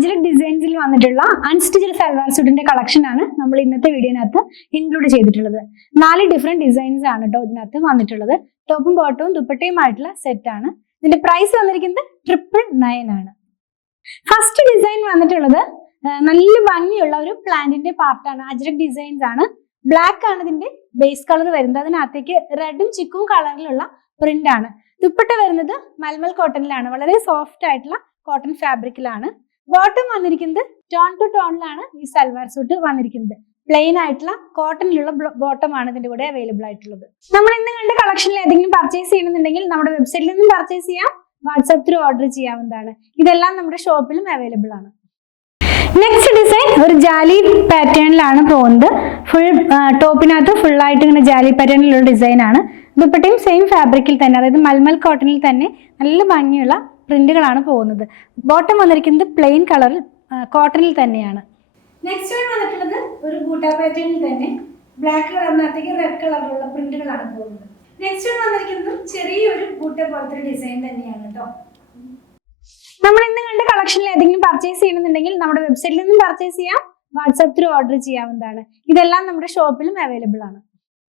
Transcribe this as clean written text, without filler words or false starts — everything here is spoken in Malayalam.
അജ്രക് ഡിസൈൻസിൽ വന്നിട്ടുള്ള അൺസ്റ്റിച്ചഡ് സൽവാർ സ്യൂട്ടിന്റെ കളക്ഷൻ ആണ് നമ്മൾ ഇന്നത്തെ വീഡിയോനകത്ത് ഇൻക്ലൂഡ് ചെയ്തിട്ടുള്ളത്. 4 ഡിഫറെന്റ് ഡിസൈൻസ് ആണ് കേട്ടോ ഇതിനകത്ത് വന്നിട്ടുള്ളത്. ടോപ്പും ബോട്ടവും ദുപ്പട്ടയുമായിട്ടുള്ള സെറ്റ് ആണ്. ഇതിന്റെ പ്രൈസ് വന്നിരിക്കുന്നത് 999 ആണ്. ഫസ്റ്റ് ഡിസൈൻ വന്നിട്ടുള്ളത് നല്ല ഭംഗിയുള്ള ഒരു പ്ലാന്റിന്റെ പാർട്ടാണ്. അജ്രക് ഡിസൈൻസ് ആണ്. ബ്ലാക്ക് ആണ് ഇതിന്റെ ബേസ് കളർ വരുന്നത്. അതിനകത്തേക്ക് റെഡും ചിക്കും കളറിലുള്ള പ്രിന്റ് ആണ്. ദുപ്പട്ട വരുന്നത് മൽമൽ കോട്ടണിലാണ്. വളരെ സോഫ്റ്റ് ആയിട്ടുള്ള കോട്ടൺ ഫാബ്രിക്കിലാണ്. ബോട്ടം വന്നിരിക്കുന്നത് ടോൺ ടു ടോണിലാണ് ഈ സൽവാർ സൂട്ട് വന്നിരിക്കുന്നത്. പ്ലെയിൻ ആയിട്ടുള്ള കോട്ടണിലുള്ള ബോട്ടം ആണ് ഇതിന്റെ കൂടെ അവൈലബിൾ ആയിട്ടുള്ളത്. നമ്മൾ ഇന്ന് കണ്ട കളക്ഷനിൽ ഏതെങ്കിലും പർച്ചേസ് ചെയ്യണമെന്നുണ്ടെങ്കിൽ നമ്മുടെ വെബ്സൈറ്റിൽ നിന്നും പർച്ചേസ് ചെയ്യാം, വാട്സാപ്പ് ത്രൂ ഓർഡർ ചെയ്യാവുന്നതാണ്. ഇതെല്ലാം നമ്മുടെ ഷോപ്പിലും അവൈലബിൾ ആണ്. നെക്സ്റ്റ് ഡിസൈൻ ഒരു ജാലി പാറ്റേണിലാണ് പോകുന്നത്. ഫുൾ ടോപ്പിനകത്ത് ഫുൾ ആയിട്ട് ഇങ്ങനെ ജാലി പാറ്റേണിലുള്ള ഡിസൈൻ ആണ്. ദുപ്പട്ടയും സെയിം ഫാബ്രിക്കിൽ തന്നെ, അതായത് മൽമൽ കോട്ടണിൽ തന്നെ നല്ല ഭംഗിയുള്ള പ്രിന്റുകളാണ് പോകുന്നത്. ബോട്ടം വന്നിരിക്കുന്നത് പ്ലെയിൻ കളറിൽ കോട്ടണിൽ തന്നെയാണ്. നെക്സ്റ്റ് വന്നിട്ടുള്ളത് ഒരു ബൂട്ട പാറ്റേണിൽ തന്നെ ബ്ലാക്ക് കളറിനകത്തേക്ക് റെഡ് കളറിലുള്ള പ്രിന്റുകളാണ് പോകുന്നത്. നെക്സ്റ്റ് വന്നിരിക്കുന്നത് ചെറിയൊരു ബൂട്ട പോലത്തെ ഡിസൈൻ തന്നെയാണ് കേട്ടോ. നമ്മൾ ഇന്ന് കണ്ട കളക്ഷനിൽ ഏതെങ്കിലും പർച്ചേസ് ചെയ്യണമെന്നുണ്ടെങ്കിൽ നമ്മുടെ വെബ്സൈറ്റിൽ നിന്നും പർച്ചേസ് ചെയ്യാം, വാട്സാപ്പ് ത്രൂ ഓർഡർ ചെയ്യാവുന്നതാണ്. ഇതെല്ലാം നമ്മുടെ ഷോപ്പിലും അവൈലബിൾ ആണ്.